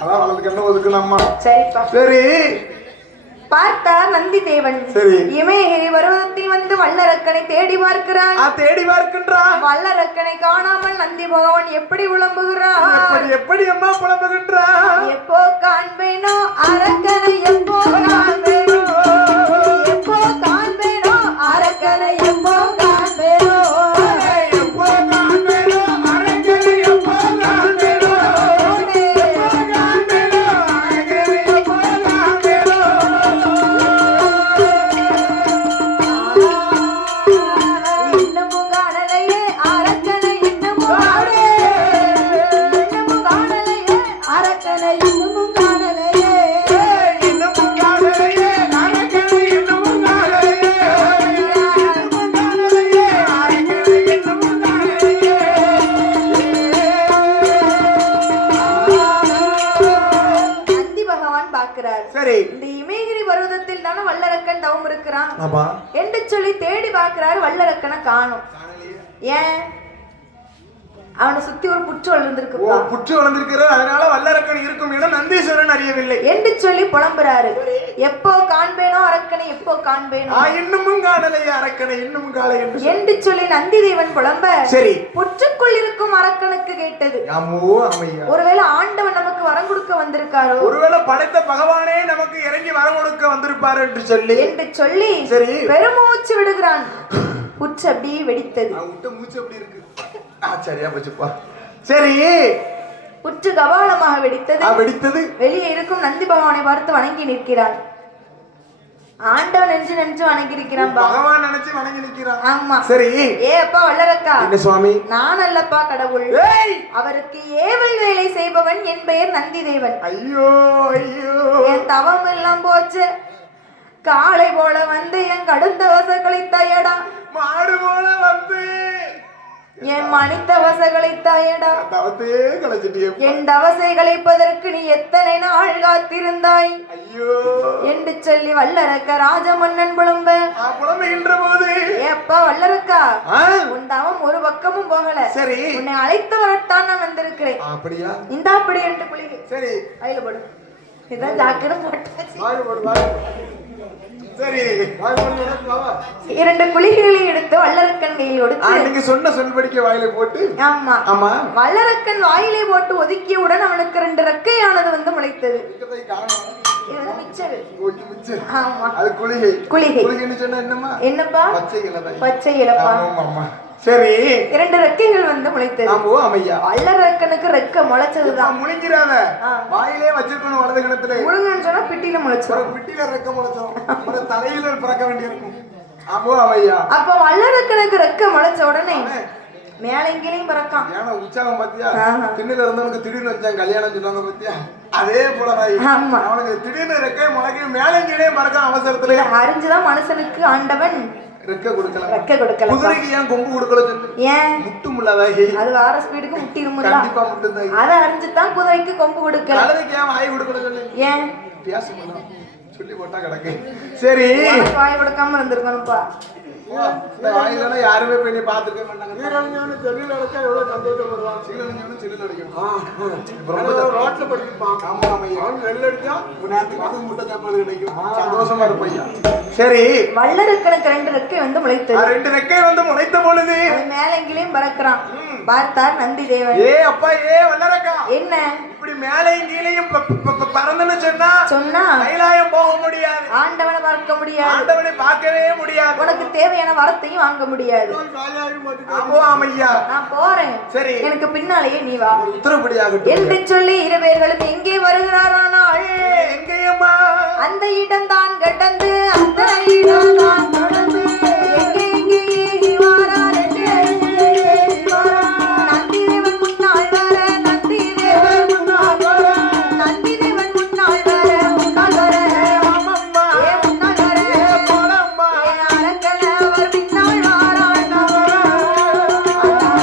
அதான் வளர்த்துக்கு என்ன ஒதுக்கணும்மா. சரிப்பா. சரி. பார்த்தார் நந்தி தேவன். சரி. இமயகிரி பர்வதத்தில் வந்து வல்லரக்கனை தேடி பார்க்கிறான். தேடி பார்க்கின்றான். வல்லரக்கனை காணாமல் நந்தி பகவான் எப்படி புலம்புகிறான்? எப்படி அம்மா புலம்புகின்றான்? எப்போ காண்பேனோ அரக்கனை, எப்போ காண்பேனோ, எப்போ காண்பேனோ அரக்கனை, எப்போ காண்பேனோ, எப்போ காண்பேனோ அரக்கனை, எப்போ காண்பேனோ, எப்போ காண்பேனோ அரக்கனை, எப்போ காண்பேனோ. இன்னமும் காணலையே அரக்கனை, இன்னமும் காணலையே அரக்கனை, இன்னமும் காணலையே, இன்னமும் காணலையே அரக்கனை, இன்னமும் காணலையே, இன்னமும் காணலையே அரக்கனை, இன்னமும் காணலையே. நந்தி பகவான் பார்க்கிறார். சரி. இந்த இமயகிரி பர்வதத்தில் தானே வல்லரக்கன் தவம் இருக்கிறான் ஆமா என்று சொல்லி தேடி பார்க்கிறாரு. வல்லரக்கனை காணோம். ஏன்? அவனை சுத்தி ஒரு புற்று வளர்ந்திருக்கு. புற்று வளர்ந்திருக்கிற, அதனால வல்லரக்கன் இருக்கும் இடம் நந்தீஸ்வரன் அறியவில்லை என்று சொல்லி புலம்புறாரு. எப்போ காண்பேனோ அரக்கனை, எப்போ காண்பேனோ, இன்னமும் காணலையே அரக்கனை, இன்னமும் காலை என்று சொல்லி நந்தி தேவன் புலம்ப, சரி, புற்றுக்குள் இருக்கும் அரக்கனுக்கு கேட்டது. ஒருவேளை ஆண்டவன் நமக்கு வரம் கொடுக்க வந்திருக்காரோ, ஒருவேளை படைத்த பகவானே நமக்கு இறங்கி வரம் கொடுக்க வந்திருப்பாரு என்று சொல்லி சரி பெருமூச்சு விடுகிறான். புற்று அப்படியே வெடித்தது. மூச்சு அப்படி இருக்கு. சரியா போச்சுப்பா. சரி, புற்று கபாலமாக வெடித்தது. வெளியே இருக்கும் நந்தி பகவானை பார்த்து வணங்கி நிற்கிறான். ஆண்டவன் நெஞ்சு வணங்கி இருக்கிறான். பகவான் நினைச்சு வணங்கி நிற்கிறான். ஆமா. சரி. அப்பா வல்லரக்கா, என்ன சுவாமி? நான் அல்லப்பா கடவுள். அவருக்கு ஏவல் வேலை செய்பவன். என் பெயர் நந்தி தேவன். ஐயோ ஐயோ, என் தவம் எல்லாம் போச்சு. காளை போல வந்து என் கடுந்த வசங்களை தாயடா, மாடு போல வந்து என் மனித வசங்களை தாயடா, என் தவசை கலைப்பதற்கு நீ எத்தனை நாள் காத்திருந்தாய் என்று சொல்லி வல்லரக்க ராஜமன்னன் புலம்புகின்ற போது, ஏப்பா வல்லரக்கா, உன் தவம் ஒரு பக்கமும் போகல. சரி, உன்னை அழைத்து வரத்தான் நான் வந்திருக்கிறேன். அப்படியா? இந்த அப்படி என்று குளிகை. சரி, அயில போடு. இதான் ஜாக்கிரம் போட்டாச்சு. சரி, இரண்டு குளிகளை எடுத்து வல்லரக்கன் கையில் கொடுத்து, நீங்க சொன்ன சொல்படிக்க வாயிலை போட்டு, ஆமா ஆமா, வல்லரக்கன் வாயிலை போட்டு ஒதுக்கியவுடன் அவனுக்கு 2 ரெக்கையானது வந்து முளைத்தது. என்னப்பா? பச்சை இலப்பா. சரி, 2 ரெக்கைகள் வந்து முளைத்தது. வல்லரக்கனுக்கு ரெக்க முளைச்சதுதான். முழுங்கிறாத, வாயிலே வச்சிருக்கணும் வலது கணத்துல. முழுங்கன்னு சொன்னா பிட்டில முளைச்சோம். பிட்டில ரெக்க முளைச்சோம், தலையில பறக்க வேண்டியிருக்கும். அப்ப வல்லரக்கனுக்கு ரெக்க முளைச்ச உடனே மேல எங்கேயும் பறக்கான். ஏன்னா உற்சாகம் பாத்தியா? திண்ணில இருந்தவனுக்கு திடீர்னு வச்சாங்க கல்யாணம் சொன்னாங்க பாத்தியா? அதே போல அவனுக்கு திடீர்னு ரெக்கை முளைக்க மேல எங்கேயும் பறக்கான். அவசரத்துல அறிஞ்சுதான் மனுஷனுக்கு ஆண்டவன் ரெக்க கொடுக்கல. குதிரைக்கு ஏன் கொம்பு கொடுக்கல? ஏன்? முட்டு முள்ளாதாகி அது வார ஸ்பீடுக்கு முட்டிருமுல்ல. கண்டிப்பா முட்டுதாகி. அத அறிஞ்சுதான் குதிரைக்கு கொம்பு கொடுக்கல. கழுதைக்கு ஏன் வாய் கொடுக்கல சொல்லு? ஏன்? பேசணும் சொல்லி போட்டா கிடக்கு. சரி, வாய் கொடுக்காம இருந்திருக்கணும்ப்பா. வாயில யாருமே போய் பாத்துக்க மாட்டாங்க. செல்லுல அடிச்சா எவ்வளவு சந்தோஷம் வருவான். செல்லுல அடிக்கும் ரோட்ல படிப்பான். ஆமா ஐயா, நெல் அடிச்சா நேரத்துக்கு முட்டை சாப்பாடு கிடைக்கும். சந்தோஷமா இருப்பையா. சரி, வல்லரக்கனுக்கு 2 ரெக்கை வந்து முளைத்தது. 2 ரெக்கை வந்து முளைத்த பொழுது மேல எங்கேயும் பறக்கிறான். பார்த்தார் நந்தி தேவன். அப்பா, வல்லரக்கா, என்ன இப்படி மேலையும் கீழையும் பறந்துன்னு சொன்னா கைலாயம் போக முடியாது. ஆண்டவனை பார்க்க முடியாது. ஆண்டவனை பார்க்கவே முடியாது. உனக்கு தேவையான வரத்தையும் வாங்க முடியாது. நான் போறேன். சரி, எனக்கு பின்னாலேயே நீ வா. உத்தரப்படியாகட்டும் என்று சொல்லி 2 பேர்களும் எங்கே வருகிறாரானால், எங்கேயம்மா? அந்த இடம் தான் கடந்து, அந்த இடம் தான் கடந்து, எங்கே எங்கே வாரார், நந்தி தேவன் முன்னாள் வர, நந்தி தேவன் முன்னாள் வர, நந்தி தேவன் முன்னாள் வர, முன்னாள் வர, ஆமம்மா, முன்னாள் வர, போறம்மா, அரக்கனவர் பின்னால் வாரான்,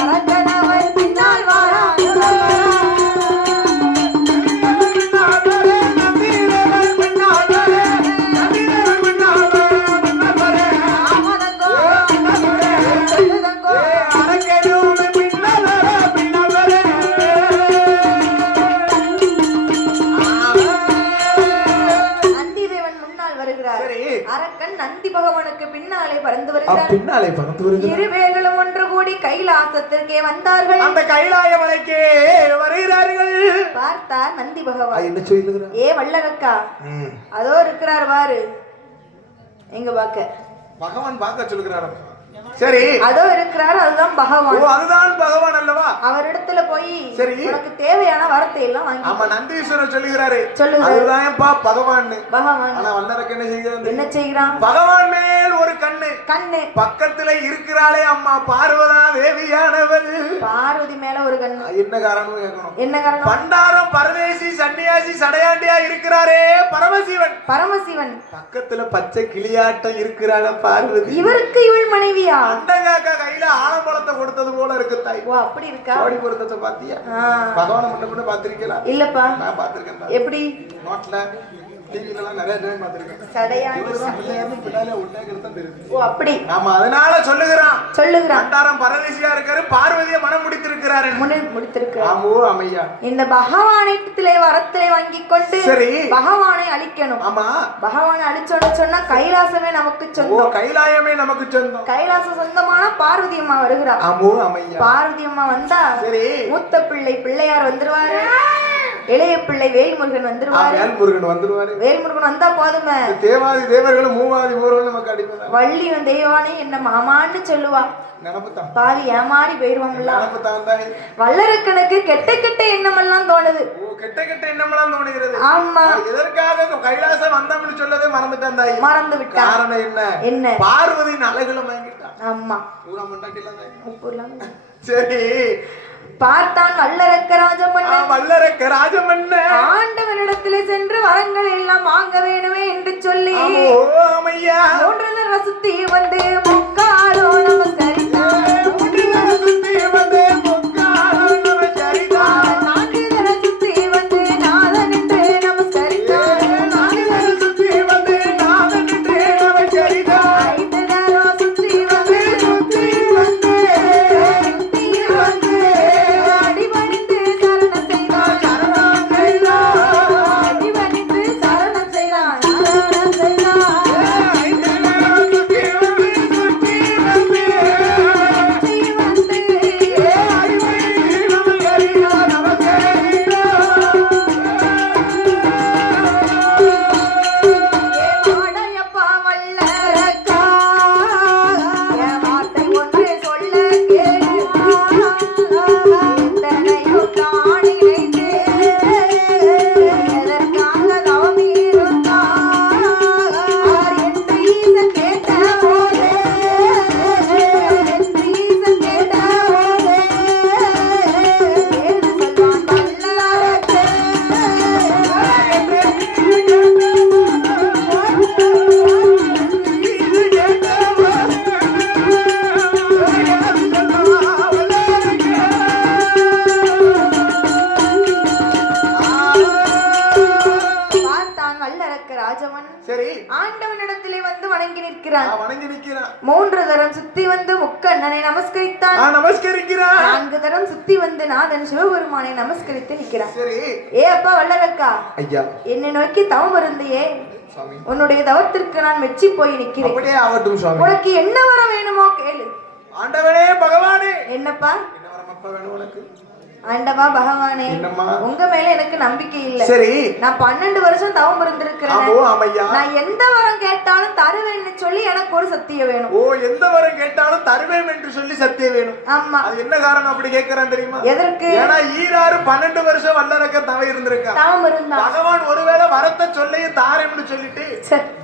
அரக்கனவர் பின்னால் வாரான். நந்தி தேவன் பின்னால் வர, நந்தி தேவன் பின்னால் வர, முன்னாள் வர, பறந்து வருகிறார். இருவேர்களும் ஒன்று கூடி கைலாசத்திற்கே வந்தார்கள். அந்த கைலாய மலைக்கே வருகிறார்கள். பார்த்தார் நந்தி பகவான். என்ன சொல்லுகிறார்? ஏ வல்லரக்கா, அதோ இருக்கிறார் வாரு. எங்க பாக்க பகவான் பார்க்க சொல்லுகிறார். சரி, அதோ இருக்கிறார், அதுதான் பகவான். அதுதான் பகவான் அல்லவா? அவரிடத்துல போய் சரி, உனக்கு தேவையான வரத்தை எல்லாம் வாங்கி. ஆமா, நந்தீஸ்வரர் சொல்லுகிறாரு. அதுதான்ப்பா பகவான். பகவான் ஆனா வல்லரக்கு என்ன செய்கிறான்? என்ன செய்கிறான்? பகவான் மேல் ஒரு கண்ணு பக்கத்துல இருக்கிறாளே அம்மா பார்வதா தேவியானவள். பார்வதி மேல ஒரு கண்ணு. என்ன காரணம் கேட்கணும்? என்ன காரணம்? பண்டாரம் பரதேசி சன்னியாசி சடையாண்டியா இருக்கிறாரே பரமசிவன். பரமசிவன் பக்கத்துல பச்சை கிளியாட்டம் இருக்கிறாள பார்வதி. இவருக்கு இவள் மனைவியா? அண்டங்காக்கா கையில ஆலம்பழத்தை கொடுத்தது போல இருக்கு தாய். ஓ, அப்படி இருக்கா? ஜோடி பொருத்தத்தை பாத்தியா? பகவானை மட்டும் பாத்திருக்கீங்களா? இல்லப்பா. நான் பாத்திருக்கேன். எப்படி? நோட்ல டிவில எல்லாம் நிறைய டைம் பாத்திருக்கேன். சடையாண்டி பிள்ளையாரும் பிள்ளையில ஒண்ணே கிட்ட தெரியுது. ஓ, அப்படி. நாம அதனால சொல்லுகிறான். பண்டாரம் பரதேசியா இருக்காரு, பார்வதியை மனம் முடித்திருக்கிறாரு. முடித்திருக்கிறார். ஆமோ அம்மையா. இந்த பகவானிடத்திலே வரத்திலே வாங்கி கொண்டு சரி பகவானை அழிக்கணும். ஆமா, பகவானை அழிச்சோன்னு சொன்னா கைலாசமே நமக்கு சொந்தம். ஓ, கைலாயமே நமக்கு சொந்தம். கைலாச சொந்தமான பார்வதி அம்மா வருகிறார். ஆமோ அம்மையா. பார்வதி அம்மா வந்தா சரி மூத்த பிள்ளை பிள்ளையார் வந்துருவாரு, இளைய பிள்ளை வேல்முருகன் வந்துருவாரு. வேல்முருகன் வந்துருவாரு. வேல்முருகன் வந்தா போதுமே, தேவாதி தேவர்களும் மூவாதி மூவர்களும் நமக்கு அடிமை. வள்ளியும் தெய்வானே என்ன மாமான்னு சொல்லுவா. பாதி ஏமாறி போயிருவாங்கல்ல. வல்லரக்கனுக்கு கெட்ட கெட்ட எண்ணமெல்லாம் தோணுது. கெட்ட கெட்ட எண்ணமெல்லாம் தோணுகிறது. ஆமா, எதற்காக கைலாசம் வந்தோம்னு சொல்லவே மறந்துட்டான் தாய். மறந்து விட்டான். காரணம் என்ன? என்ன? பார்வதியின் அழகுல வாங்கிட்டான். ஆமா, ஊரா மண்டாட்டிலாம். சரி, பார்த்தான் வல்லரக்க ராஜமன்னன். வல்லரக்க ராஜமன்னன் ஆண்டவனிடத்திலே சென்று வரங்கள் எல்லாம் வாங்க வேணுமே என்று சொல்லி மூன்று சுத்தி வந்து முக்காலோ நமஸ்கரித்தான். ஆண்டவனிடத்திலே வந்து வணங்கி நிற்கிறான். மூன்று தரம் சுத்தி வந்து முக்கண்ணனை நமஸ்கரித்தான். நமஸ்கரிக்கிறான். 4 தரம் சுத்தி வந்து நாதன் சிவபெருமானை நமஸ்கரித்து நிற்கிறான். ஏ அப்பா வல்லரக்கா, ஐயா என்னை நோக்கி தவம் இருந்தியே, உன்னுடைய தவத்திற்கு நான் மெச்சி போய் நிற்கிறேன். உனக்கு என்ன வர வேணுமோ கேளு. ஆண்டவனே பகவானே. என்னப்பா? என்ன வரம் அப்பா வேணும் உனக்கு? ஆண்டவா பகவானே, உங்க மேல எனக்கு நம்பிக்கை இல்ல. சரி, நான் 12 வருஷம் தவம் இருந்திருக்கிறேன். நான் எந்த வரம் கேட்டாலும் தருவேன்னு சொல்லி எனக்கு ஒரு சத்தியம் வேணும். ஓ, எந்த வரம் கேட்டாலும் தருவேன் என்று சொல்லி சத்தியம் வேணும். ஆமா, அது என்ன காரணம் அப்படி கேக்குறான் தெரியுமா? எதற்கு? ஏன்னா ஈராறு 12 வருஷம் வல்லரக்க தவம் இருந்திருக்கான். தவம் இருந்தா பகவான் ஒருவேளை வரத்தை சொல்லையும் தாரேன்னு சொல்லிட்டு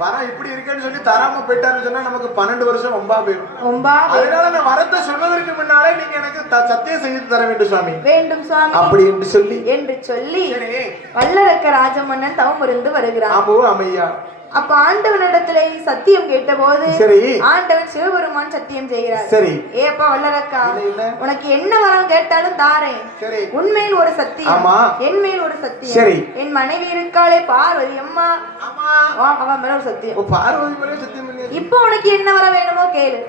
வரம் இப்படி இருக்குன்னு சொல்லி தராம போயிட்டாருன்னு சொன்னா நமக்கு 12 வருஷம் ரொம்ப போயிடும். அதனால நான் வரத்தை சொல்வதற்கு முன்னாலே நீங்க எனக்கு சத்தியம் செய்து தர வேண்டும் சுவாமி. அப்படி என்று சொல்லி வல்லரக்க ராஜமன்னன் தவம் இருந்து வருகிறான். அப்ப ஆண்டவனிடத்திலே சத்தியம் கேட்ட போது ஆண்டவன் சிவபெருமான் சத்தியம் செய்கிறார். சரி, ஏப்பா வல்லரக்கா, உனக்கு என்ன வரம் கேட்டாலும் தாரேன். உன்மேல் ஒரு சத்தியம், என் மேல் ஒரு சத்தியம். சரி, என் மனைவி இருக்காளே பார்வதி அம்மா, அவ மேல ஒரு சத்தியம். பார்வதி மேல சத்தியம். இப்போ உனக்கு என்ன வர வேணுமோ கேளு.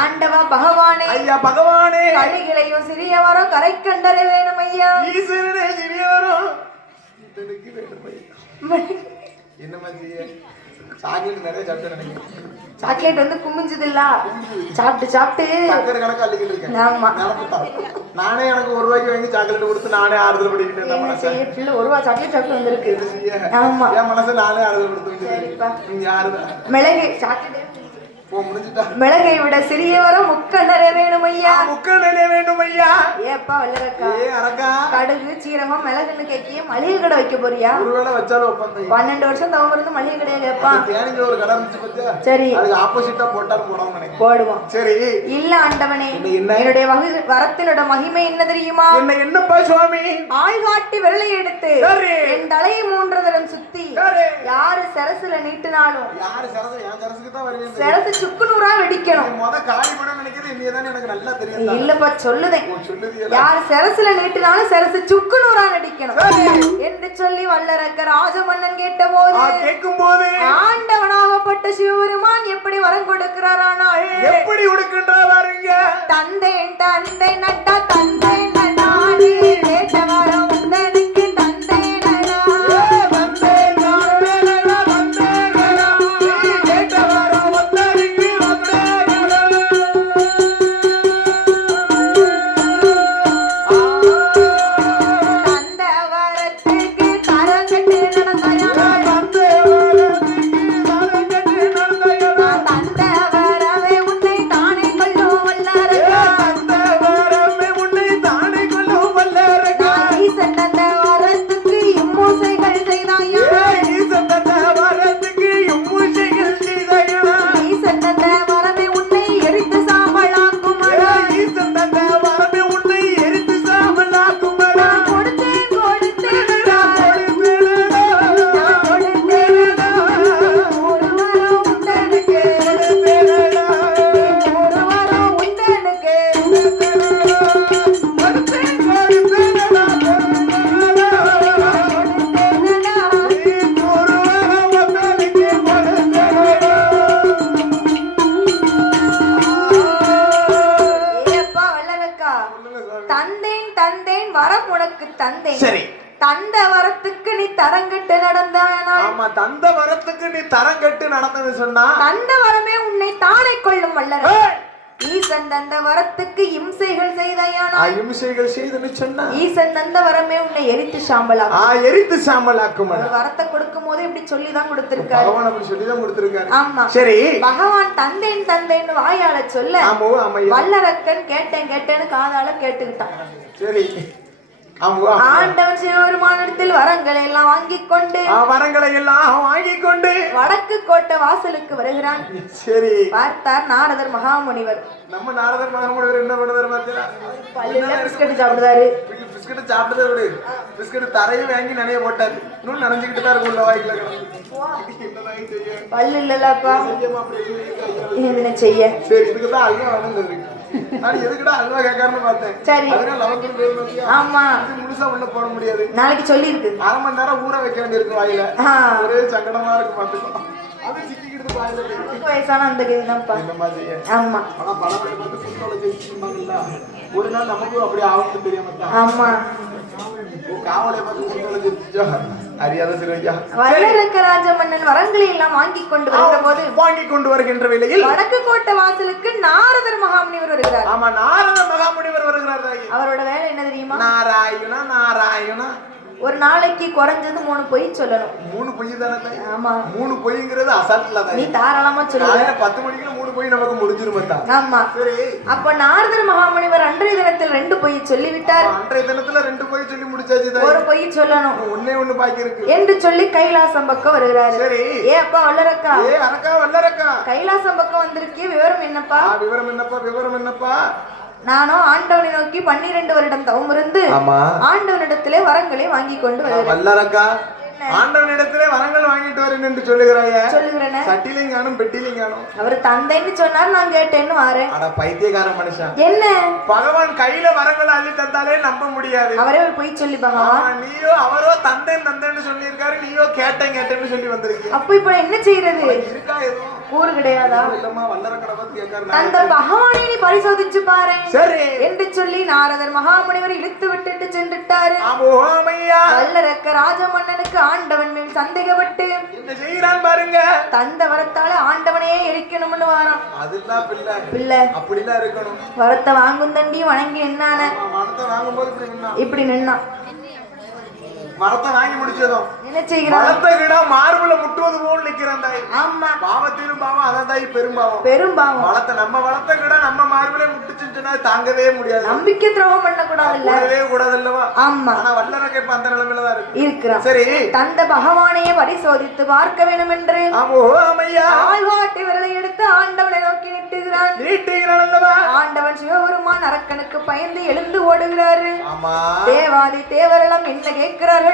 ஆண்டவா பகவானே, ஐயா பகவானே, கலிகளையும் சிறியவரோ கரை கண்டரை வேணும் ஐயா. ஈஸ்வரனே சிறியவரோ எனக்கு வேணும் ஐயா. என்னமா செய்ய சாக்லேட் நிறைய சாப்பிட்டு நினைக்கிறேன். சாக்லேட் வந்து குமிஞ்சது இல்ல சாப்பிட்டு சாப்பிட்டு சக்கரை கணக்கு அள்ளிக்கிட்டு இருக்கேன். ஆமா நானே எனக்கு ₹1 வாங்கி சாக்லேட் கொடுத்து நானே ஆறுதல் பண்ணிக்கிட்டு இருந்தேன். மனசை ₹1 சாக்லேட் சாப்பிட்டு வந்திருக்கு. ஆமா என் மனசை நானே ஆறுதல் கொடுத்து நீங்க யாருதான் மிளகு சாக்லேட் முடிஞ்சுட்டா. மிளகை விட சிறியவரும் முக்கண்ணரே வேணும் ஐயா. முக்கண்ணரே வேண்டும் ஐயா. ஏப்பா வல்லரக்கா அரக்கா கடுகு சீரகம் மிளகுன்னு கேட்கிய மளிகை கடை வைக்க போறியா? ஒருவேளை வச்சாலும் வைப்பேன். 12 வருஷம் தவம் இருந்து மளிகை கடையா கேப்பா? தேனிங்க ஒரு கடை இருந்துச்சு பத்தியா? சரி அதுக்கு ஆப்போசிட்டா போட்டாலும் போடவும் நினைக்கிறேன். போடுவோம். சரி இல்ல ஆண்டவனே என்னுடைய வரத்தினோட மகிமை என்ன தெரியுமா? என்னப்பா சுவாமி? ஆள்காட்டி வெள்ளை எடுத்து என் தலையை 3 தரம் சுத்தி யாரு சரசுல நீட்டினாலும் யாரு சரசு என் சரசுக்கு தான் வருவீங்க. சரசு சுக்குநூறா வெடிக்கணும். முத காளி படம் நினைக்கிறது இன்னையதான் எனக்கு நல்லா தெரியும். இல்லப்பா சொல்லுதேன். யார் சரசுல நீட்டினாலும் சரசு சுக்குநூறா நடிக்கணும் என்று சொல்லி வல்லரக்க ராஜமன்னன் கேட்கும் போது ஆண்டவனாகப்பட்ட சிவபெருமான் எப்படி வரம் கொடுக்கிறாரானால் எப்படி கொடுக்கின்றாருங்க? தந்தேன் தந்தை நட்டா தந்தை நடானே வேட்டவரம் உந்தனுக்கு தந்தை நடா தந்த வரத்துக்கு நீ தரங்கட்டு நடந்தானால் ஆமா தந்த வரத்துக்கு நீ தரங்கட்டு நடந்தன்னு சொன்னா தந்த வரமே உன்னை தானே கொள்ளும் வல்லரே. ஈசன் தந்த வரத்துக்கு இம்சைகள் செய்தாயானால் இம்சைகள் செய்துன்னு சொன்னா ஈசன் தந்த வரமே உன்னை எரித்து சாம்பலாக்கும். எரித்து சாம்பலாக்கும். வரத்தை கொடுக்கும் போது இப்படி சொல்லிதான் கொடுத்திருக்காரு. பகவான் அப்படி சொல்லிதான் கொடுத்திருக்காரு. ஆமா சரி பகவான் தந்தேன் தந்தேன்னு வாயால சொல்ல வல்லரக்கன் கேட்டேன் கேட்டேன்னு காதால கேட்டுக்கிட்டான். சரி ஆண்டவன் சிவபெருமானிடத்தில் வரங்களை எல்லாம் வாங்கிக் கொண்டு வடக்கு கோட்டை வாசலுக்கு வருகிறான். சரி பார்த்தார் நாரதர் மகாமுனிவர். நம்ம நாரதர் மகாமுனிவர் என்ன பண்ணுவாரு பாத்தீங்களா? பல்லுல பிஸ்கட் சாப்பிடுறாரு. பிஸ்கட் சாப்பிட்டதை விடு பிஸ்கட் தரையும் வாங்கி நனைய போட்டாரு. இன்னும் நனைஞ்சுக்கிட்டு தான் இருக்கும். உள்ள வாய்க்குல பல்லு இல்லப்பா என்ன செய்ய? சரி இதுக்குதான் அல்வா வேணும். நான் எதுக்குடா அல்வா கேட்காருன்னு பார்த்தேன். சரி ஆமா முழுசா உள்ள போட முடியாது. நாளைக்கு சொல்லி இருக்கு 1/2 மணி நேரம் ஊற வைக்க வேண்டியிருக்கு வாயில. ஒரே சங்கடமா இருக்கு பாத்துக்கோ. அது சிக்கிக்கிட்டு வாயில வயசான அந்த கேதுதான்ப்பா. ஆமா ஆனா பணத்தை பார்த்து புத்தோல ஜெயிச்சுப்பாங்கல்ல. ஒரு நாள் நமக்கும் அப்படி ஆகும்னு தெரியாம ஆமா காவலை பார்த்து புத்தோல ஜெயிச்சா அறியாத சிலையா. வல்லரக்க ராஜமன்னன் வரங்களை எல்லாம் வாங்கிக் கொண்டு வருகின்ற வேளையில் வடக்கு கோட்டை வாசலுக்கு நாரதர் மகாமுனிவர் வருகிறார். ஆமா நாரதர் மகாமுனிவர் வருகிறார். அவரோட வேலை என்ன தெரியுமா? நாராயணா ஒரு நாளைக்கு குறைஞ்சது 3 பொய் சொல்லணும். 3 பொய் தானே? ஆமா 3 பொய்ங்கிறது அசால்ட்ல தான். நீ தாராளமா சொல்லுங்க. 10 மணிக்கு 3 பொய் நமக்கு முடிஞ்சிருமட்டா. ஆமா சரி அப்ப நாரதர் மகாமுனிவர் அன்றைய தினத்தில் 2 பொய் சொல்லிவிட்டார். அன்றைய தினத்துல 2 பொய் சொல்லி முடிச்சாச்சு. ஒரு பொய் சொல்லணும். ஒண்ணே பாக்கி இருக்கு என்று சொல்லி கைலாசம் பக்கம் வருகிறார். சரி அப்பா வல்லரக்கா வல்லரக்கா கைலாசம் பக்கம் வந்திருக்கே விவரம் என்னப்பா? விவரம் என்னப்பா? நானும் ஆண்டவனை நோக்கி 12 வருடம் தவம் இருந்து ஆண்டவனிடத்திலே வரங்களை வாங்கிக் கொண்டு வருகிறேன். ஆண்டவனிடத்திலே வரங்கள் வாங்கிட்டு வரேன் என்று சொல்லுகிறாயே. சொல்லுகிறேன். சட்டிலையும் காணும் பெட்டிலையும் காணும். அவர் தந்தைன்னு சொன்னார், நான் கேட்டேன்னு வாரேன். அட பைத்தியக்கார மனுஷன். என்ன பகவான் கையில வரங்கள் அள்ளி தந்தாலே நம்ப முடியாது. அவரே ஒரு பொய் சொல்லி பகவான். நீயோ அவரோ தந்தேன்னு சொல்லியிருக்காரு, நீயோ கேட்டேன்னு சொல்லி வந்திருக்கு. அப்ப இப்ப என்ன செய்யறது? இருக்கா எதுவும் ஊரு கிடையாதா? இல்லம்மா வல்லரக்கடை பத்தி கேட்காரு. அந்த பகவானை நீ பரிசோதிச்சு பாரு சரி என்று சொல்லி நாரதர் மகாமுனிவர் இழுத்து விட்டுட்டு சென்றுட்டாரு. வல்லரக்க ராஜமன்னனுக்கு ஆண்டவன் மேல் சந்தேகப்பட்டு என்ன செய்யறான் பாருங்க. தந்த வரத்தால ஆண்டவனே எரிக்கணும்னு வாரான். அதுதான் பிள்ளை பிள்ளை அப்படிலாம் இருக்கணும். வரத்தை வாங்கும் தண்டி வணங்கி என்னான மரத்தை வாங்கும்போது இப்படி நின்னான். மரத்தை வாங்கி முடிச்சதும் என்ன செய்கிறான்? மரத்தை விட மார்புல முட்டுவது போல் நிக்கிறான் தாய். ஆமா, பாவத்திலும் பாவம், அதான் தாய் பெரும்பாவம். பெரும்பாவம். வளத்தை நம்ம வளத்தை விட நம்ம மார்புல முட்டுச்சுன்னா தாங்கவே முடியாது. நம்பிக்கை துரோகம் பண்ண கூடாதுல்ல, கூடாது அல்லவா? ஆமா. ஆனா வல்லரக்க இப்ப அந்த நிலைமையில தான் இருக்கிறான். சரி, தந்த பகவானையே பரிசோதித்து பார்க்க வேண்டும் என்று ஆழ்வாட்டி விரலை எடுத்து ஆண்டவனை நோக்கி நீட்டுகிறான் அல்லவா? ஆண்டவன் சிவபெருமான் அரக்கனுக்கு பயந்து எழுந்து ஓடுகிறாரு. தேவாதி தேவரெல்லாம் என்ன கேட்கிறார்கள்?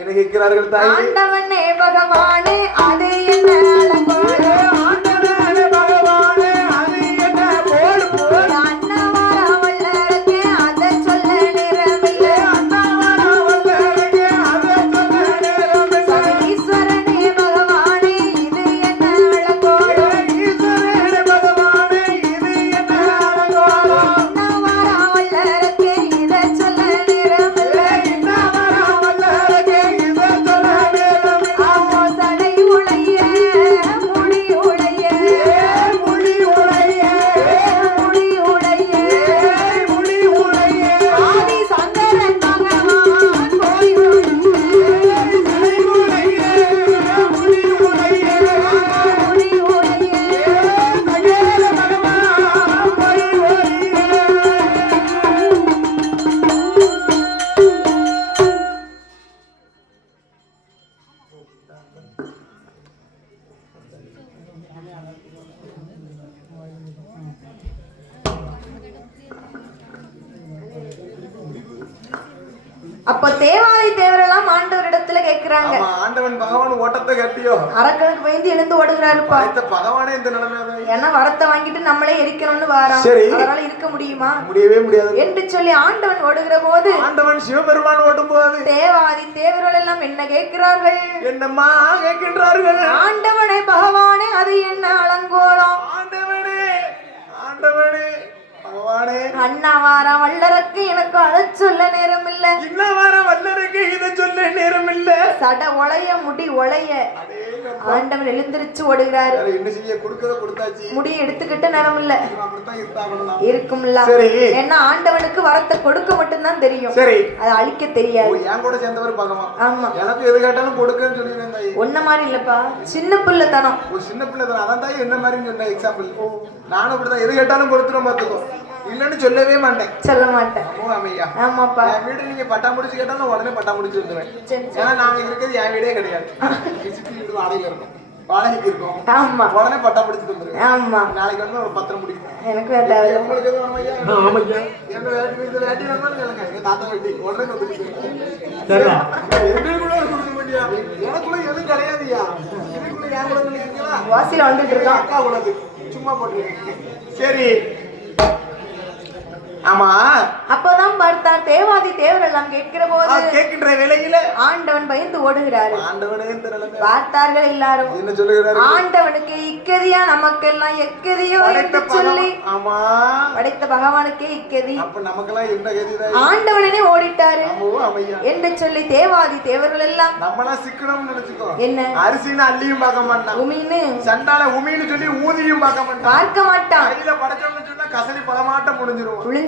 என்ன கேட்கிறார்கள் தாய்? ஆண்டவனே பகவானே அது என்ன அலங்கோல? ஆண்டவனே பகவானே அது என்ன போடு போடு? அன்னவாரா வல்லரக்கே அதை சொல்ல நேரமில்லை. அன்னவாரா வல்லரக்கே அதை சொல்ல நேரமில்லை. ஈஸ்வரனே பகவானே இது என்ன அலங்கோல? ஈஸ்வரனே பகவானே இது என்ன அலங்கோல? அன்னவாரா வல்லரக்கே இதை சொல்ல நேரமில்லை. சடை உடைய முடி உடைய முடி உடைய முடி உடைய முடி உடைய ஆதி சங்கரன் பகவான் போய் சடை உடைய முடி உடைய முடி உடைய சங்கர பகவான் போய் அப்ப தேவாதி தேவரெல்லாம் ஆண்டவரிடத்துல கேக்குறாங்க. ஆண்டவன் பகவான் ஓட்டத்தை கட்டியோ அரக்கனுக்கு பயந்து எழுந்து ஓடுகிறாருப்பா. பகவானே இந்த நிலைமை ஏன்னா வரத்தை வாங்கிட்டு நம்மளே எரிக்கணும்னு வாரான். அதனால இருக்க முடியுமா? முடியவே முடியாது என்று சொல்லி ஆண்டவன் ஓடுகிற போது ஆண்டவன் சிவபெருமான் ஓடும் போது தேவாதி தேவர்கள் எல்லாம் என்ன கேட்கிறார்கள்? என்னம்மா கேட்கின்றார்கள்? ஆண்டவனே பகவானே அது என்ன அலங்கோலம்? ஆண்டவனே ஆண்டவனே பகவானே அண்ணாவாரா வல்லரக்கு எனக்கு அதை சொல்ல நேரம் இல்ல. இன்னவாரா வல்லரக்கு இதை சொல்ல நேரம் இல்ல. சட ஒளைய முடி ஒளைய ஆண்டவன் எழுந்திருச்சு ஓடுகிறாரு. என்ன செய்ய? கொடுக்கறத கொடுத்தாச்சு. முடி எடுத்துக்கிட்ட நேரம் இல்ல. இருக்கும்ல. ஏன்னா ஆண்டவனுக்கு வரத்தை கொடுக்க மட்டும்தான் தெரியும். சரி, அதை அழிக்க தெரியாது. என் கூட சேர்ந்தவர் பகவான். ஆமா, எனக்கு எது கேட்டாலும் கொடுக்கன்னு சொல்லிடுறேன் தாய். ஒன்ன மாதிரி இல்லப்பா, சின்ன பிள்ளைத்தனம். ஒரு சின்ன பிள்ளைத்தனம். அதான் தாய் என்ன மாதிரி சொன்ன எக்ஸாம்பிள். நானும் அப்படிதான், எது கேட்டாலும் கொடுத்துரும் பார்த்துக்கோ. இல்லன்னு சொல்லவே மாட்டேன். சொல்ல மாட்டேன். ஆமாப்பா. என் வீடு நீங்க பட்டா முடிச்சு கேட்டாலும் உடனே பட்டா முடிச்சு வந்துடுவேன். ஏன்னா நாங்க இருக்கிறது என் வீடே கிடையாது. வாடகையில இருக்கும், வாடகைக்கு இருக்கும். ஆமா, உடனே பட்டா முடிச்சு வந்துருவேன். ஆமா, நாளைக்கு வந்து ஒரு பத்திரம் முடிக்கும். எனக்கு வேண்டாம். உங்களுக்கு எதுவும் ஐயா? எங்க வேட்டி வேட்டி வேணும்னு கேளுங்க. எங்க தாத்தா வேட்டி உடனே எங்களுக்குள்ள கொடுக்க முடியா? எனக்குள்ள எதுவும் கிடையாதுயா. எனக்குள்ள என் கூட நினைக்கிறீங்களா? வாசியில வந்துட்டு இருக்கான். அக்கா உள்ளது சும்மா போட்டுருக்கேன். சரி, ஆமா. அப்பதான் பார்த்தார் தேவாதி தேவர் எல்லாம் கேட்கிற போது கேட்கின்ற வேளையில ஆண்டவன் பயந்து ஓடுகிறாரு. ஆண்டவனே இந்த நிலைமை பார்த்தார்கள் எல்லாரும். என்ன சொல்லுகிறாரு? ஆண்டவனுக்கு இக்கதியா நமக்கெல்லாம் எக்கதியோ என்று சொல்லி. ஆமா, படைத்த பகவானுக்கே இக்கதி. அப்ப நமக்கெல்லாம் என்ன கதிதான்? ஆண்டவனே ஓடிட்டாரு என்று சொல்லி தேவாதி தேவர்கள் எல்லாம் நம்மளா சிக்கணும்னு நினைச்சுக்கோ. என்ன? அரிசின்னு அள்ளியும் பார்க்க மாட்டான். உமின்னு சண்டால உமின்னு சொல்லி ஊதியும் பார்க்க மாட்டான். பார்க்க மாட்டான். கையில படைச்சோம்னு சொன்னா கசலி பலமாட்டம் முடிஞ்சிருவோம்.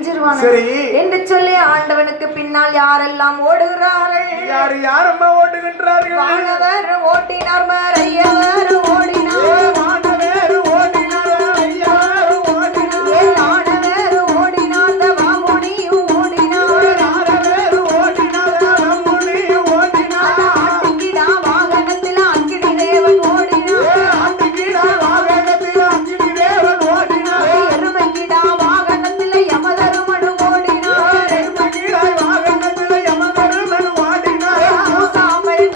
என்று சொல்லி ஆண்டவனுக்கு பின்னால் யாரெல்லாம் ஓடுகிறார்கள்? யார் யாரம்மா ஓடுகின்றார்கள்? வானவர் ஓட்டினார், மறையவர் ஓடினார். வானவர் ஓடினார், ஐயவர் ஓடினார். வானவர் ஓடினார், தவமுனியும் ஓடினார். வானவர் ஓடினார், தவமுனியும் ஓடினார். ஆட்டுக்கிடா வாகனத்தில் அக்கினி தேவன் ஓடினார். ஆட்டுக்கிடா வாகனத்தில் அக்கினி தேவன் ஓடினார். எருமைக்கிடா வாகனத்தில் யமதருமனும் ஓடினார். எருமைக்கிடா வாகனத்தில் யமதருமனும் ஓடினார். மூசாம்பல்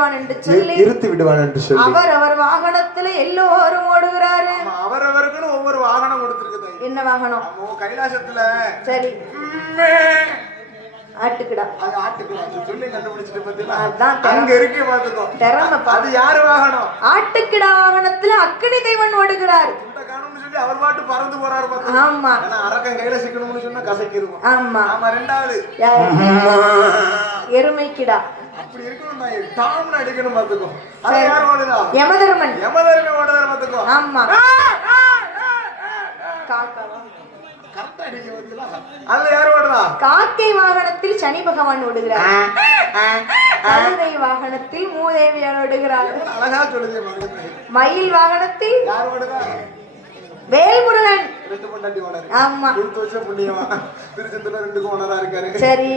விடுவான் என்று சொல்லி அவர் வாகனத்துல எல்லோரும் ஓடுகிறாரு. அவரவருக்குன்னு ஒவ்வொரு வாகனம் கொடுத்திருக்குது. என்ன வாகனம்? கைலாசத்துல சரி ஆட்டுக்கிடா. அது ஆட்டுக்கிடா சொல்லி கண்டுபிடிச்சிட்டு பாத்தீங்களா? அதான் அங்க இருக்கே பாத்துக்கோ. அது யாரு வாகனம்? ஆட்டுக்கிடா வாகனத்துல அக்கினி தேவன் ஓடுகிறார். இந்த காணும்னு சொல்லி அவர் பாட்டு பறந்து போறாரு பாத்து. ஆமா. ஏன்னா அரக்கன் கையில சிக்கணும்னு சொன்னா கசக்கிருக்கும். ஆமா. ஆமா. ரெண்டாவது எருமைக்கிடா. அப்படி இருக்கணும் நான் டாம்னு அடிக்கணும் பாத்துக்கோ. அது யார் ஓடுதா? யமதர்மன். யமதர்மன் ஓடுறாரு பாத்துக்கோ. ஆமா. காக்கா. கரெக்ட்டா அடிக்க பாத்தீங்களா? அதுல யார் ஓடுறா? காக்கை வாகனத்தில் சனி பகவான் ஓடுகிறார். கழுதை வாகனத்தில் மூதேவியார் ஓடுகிறார். அழகா சொல்லுங்க மகனே. மயில் வாகனத்தில் யார் ஓடுறா? வேல்முருகன். ரெண்டு பொண்டாட்டி ஓடுறாரு. ஆமா. கொடுத்து வச்ச புண்ணியமா. திருச்செந்தூர்ல ரெண்டுக்கும் ஓனரா இருக்காரு. சரி.